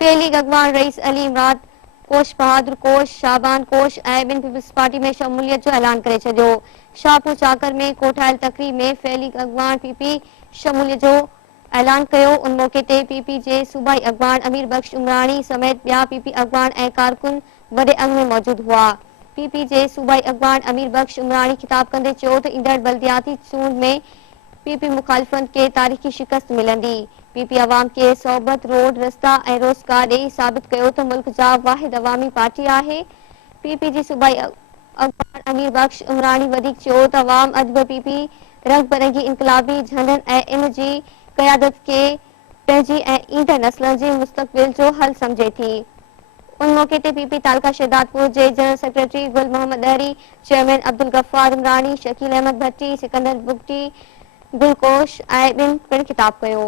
फेली अॻवान रईस अली इमरान कोश बहादुर कोश शाबान कोश ऐं ॿिनि पीपल्स पार्टी में शमूलियत जो ऐलान करे छॾियो। शाहपुर चाकर में कोठायल तकरीब में फेली अॻवान पीपी शमूलियत जो ऐलान कयो। उन मौके ते पीपी जे सूबाई अॻवान अमीर बख्श उमराणी समेत ॿिया पीपी अॻवान ऐं कारकुन वॾे अंग में मौजूद हुआ। पीपी जे सूबाई अॻवान अमीर बख्श उमराणी खिताब कंदे चयो त ईंदड़ बल्दियाती चूंड में पीपी मुखालिफ़न के तारीख़ी शिकस्त मिलंदी। पीपी अवाम के सोबत रोड रस्ता ऐं रोज़गार ॾेई साबित कयो त मुल्क जा वाहिद अवामी पार्टी आहे। पीपी जी सूबाई अॻवान अमीर बख्श उमराणी वधीक चयो त अवाम अॼु बि पीपी रंग बिरंगी इनकलाबी झंडनि ऐं इन जी क़यादत के पंहिंजी ऐं ईंदड़ नस्लनि जे मुस्तक़बिल जो हल समझे थी। उन मौके ते पीपी तालका शहदादपुर जे जनरल सेक्रेटरी गुल मोहम्मद दहरी, चेयरमैन अब्दुल गफ्फार उमरानी, शकील अहमद भट्टी, सिकंदर बुगटी, गुलकोश ऐं ॿिनि पिणु खिताब कयो।